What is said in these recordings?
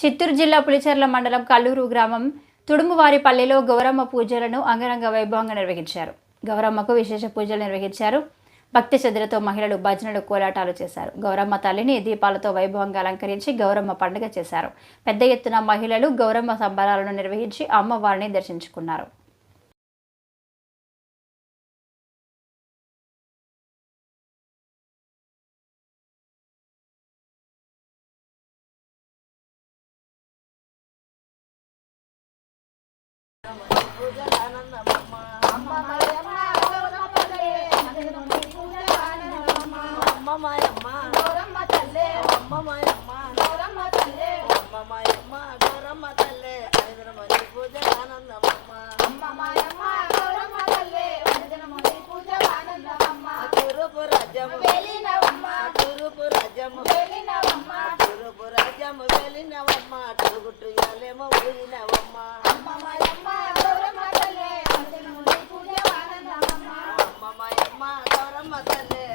చిత్తూరు జిల్లా పులిచెర్ల మండలం కల్లూరు గ్రామం తుడుమువారిపల్లిలో గౌరమ్మ పూజలను అంగరంగ వైభవంగా నిర్వహించారు. గౌరమ్మకు విశేష పూజలు నిర్వహించారు. భక్తి శ్రద్ధలతో మహిళలు భజనలు కోలాటాలు చేశారు. గౌరమ్మ తల్లిని దీపాలతో వైభవంగా అలంకరించి గౌరమ్మ పండుగ చేశారు. పెద్ద ఎత్తున మహిళలు గౌరమ్మ సంబరాలను నిర్వహించి అమ్మవారిని దర్శించుకున్నారు. మాయమ్మ. గౌరమ్మ తల్లే. అమ్మ మాయమ్మ. గౌరమ్మ తల్లే. అమ్మ మాయమ్మ. గౌరమ్మ తల్లే. ఐదరమణి పూజ ఆనందమమ్మ అమ్మ మాయమ్మ గౌరమ్మ తల్లే. ఐదరమణి పూజ ఆనందమమ్మ తూరుపు రాజ్యము. వెలినవమ్మ. తూరుపు రాజ్యము. వెలినవమ్మ. తూరుపు రాజ్యము. వెలినవమ్మ. తురుగుట్టు యాలేమో ఊరినవమ్మ అమ్మ మాయమ్మ గౌరమ్మ తల్లే. ఐదరమణి పూజ ఆనందమమ్మ అమ్మ మాయమ్మ గౌరమ్మ తల్లే.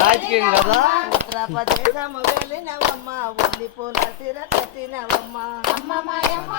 రాజకీయం కదా ఉల్లి పూల సిర కట్టినవమ్మ అమ్మ మాయమ్మ